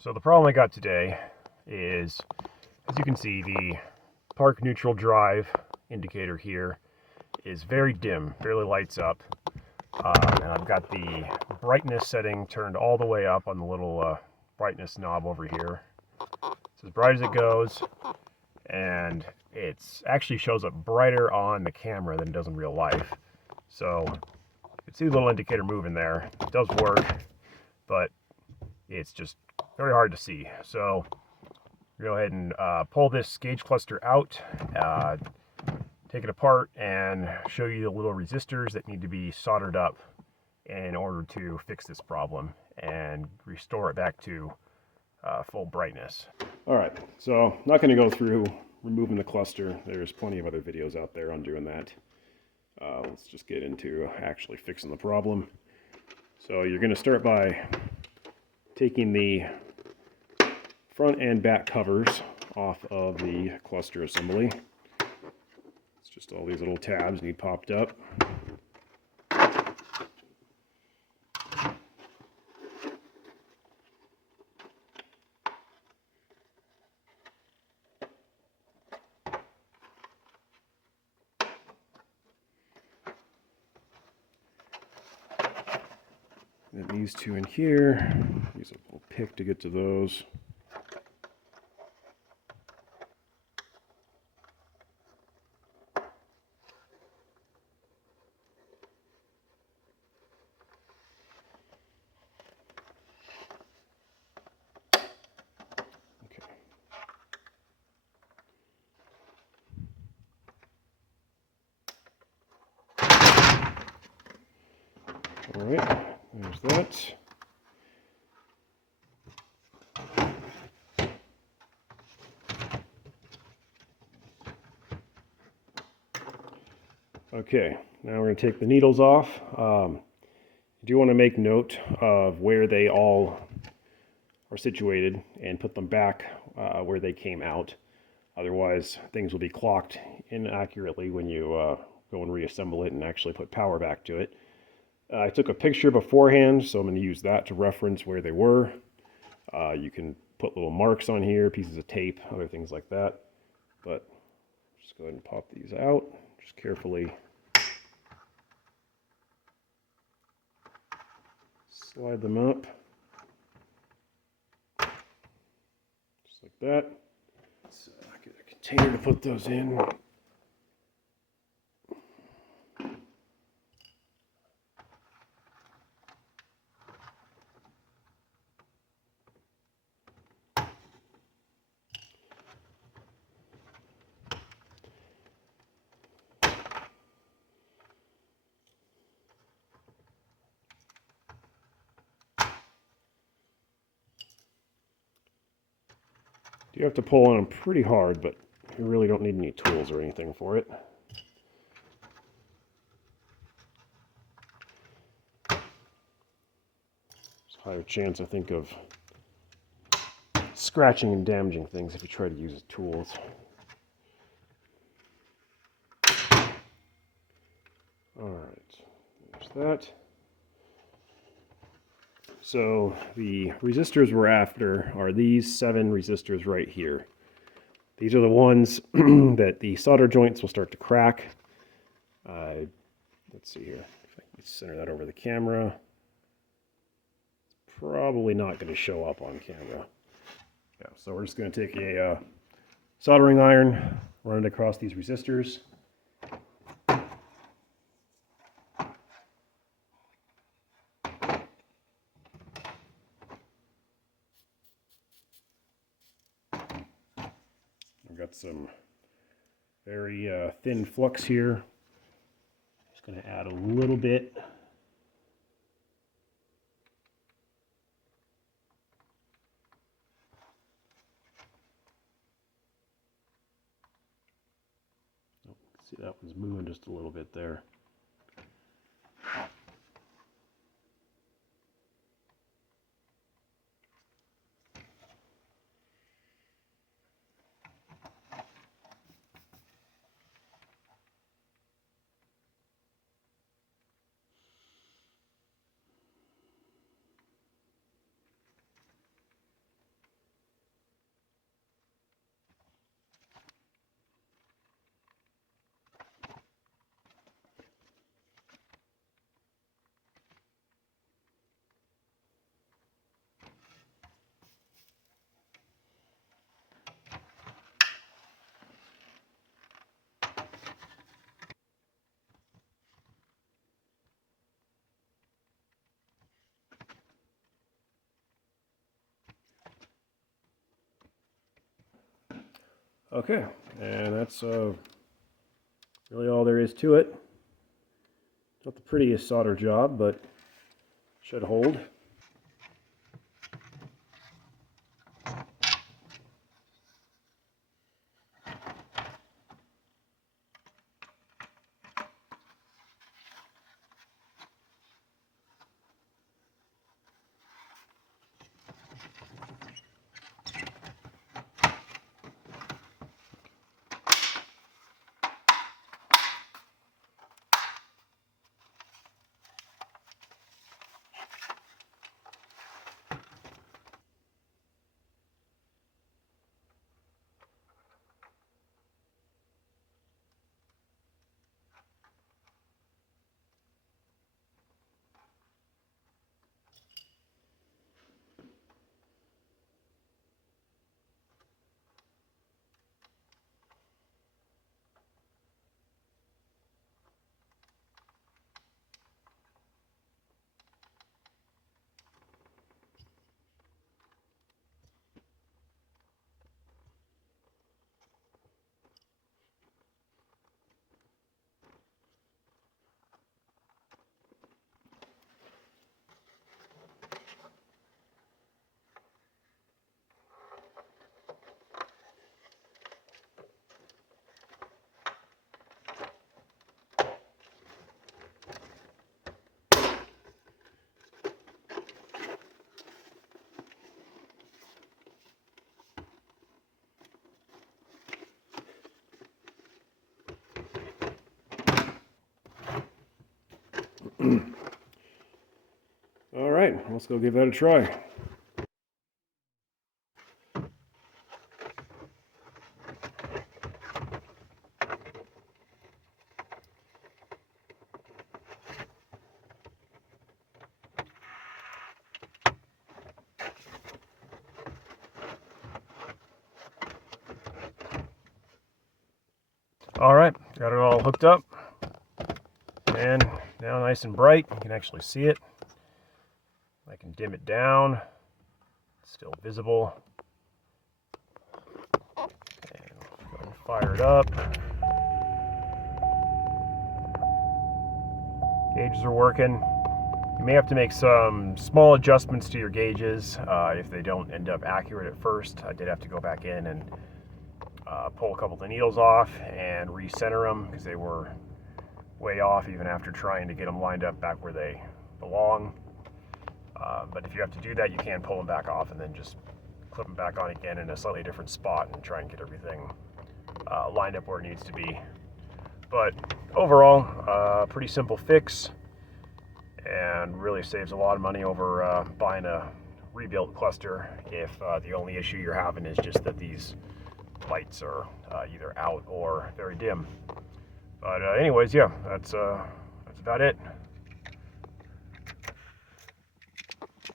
So the problem I got today is, as you can see, the park neutral drive indicator here is very dim, barely lights up. And I've got the brightness setting turned all the way up on the little brightness knob over here. It's as bright as it goes, and it actually shows up brighter on the camera than it does in real life. So you can see the little indicator moving there. It does work, but it's just very hard to see. So go ahead and pull this gauge cluster out, take it apart, and show you the little resistors that need to be soldered up in order to fix this problem and restore it back to full brightness. All right, so I'm not going to go through removing the cluster. There's plenty of other videos out there on doing that. Let's just get into actually fixing the problem. So you're going to start by taking the front and back covers off of the cluster assembly. It's just all these little tabs need popped up. And these two in here, use a little pick to get to those. All right, there's that. Okay, now we're going to take the needles off. You do want to make note of where they all are situated and put them back where they came out. Otherwise, things will be clocked inaccurately when you go and reassemble it and actually put power back to it. I took a picture beforehand, so I'm going to use that to reference where they were. You can put little marks on here, pieces of tape, other things like that. But just go ahead and pop these out. Just carefully slide them up. Just like that. Let's get a container to put those in. You have to pull on them pretty hard, but you really don't need any tools or anything for it. There's a higher chance, I think, of scratching and damaging things if you try to use tools. Alright, there's that. So the resistors we're after are these 7 resistors right here. These are the ones that the solder joints will start to crack. Let's see here. If I can center that over the camera. It's probably not going to show up on camera. Yeah, so we're just going to take a soldering iron, run it across these resistors. I've got some very thin flux here. Just going to add a little bit. Oh, see, that one's moving just a little bit there. Okay, and that's really all there is to it. Not the prettiest solder job, but should hold. All right, let's go give that a try. All right, got it all hooked up, and now nice and bright. You can actually see it. I can dim it down. It's still visible. And go and fire it up. Gauges are working. You may have to make some small adjustments to your gauges if they don't end up accurate at first. I did have to go back in and pull a couple of the needles off and recenter them because they were way off even after trying to get them lined up back where they belong. But if you have to do that, you can pull them back off and then just clip them back on again in a slightly different spot and try and get everything lined up where it needs to be. But overall, pretty simple fix, and really saves a lot of money over buying a rebuilt cluster if the only issue you're having is just that these lights are either out or very dim. But anyways, yeah, that's about it.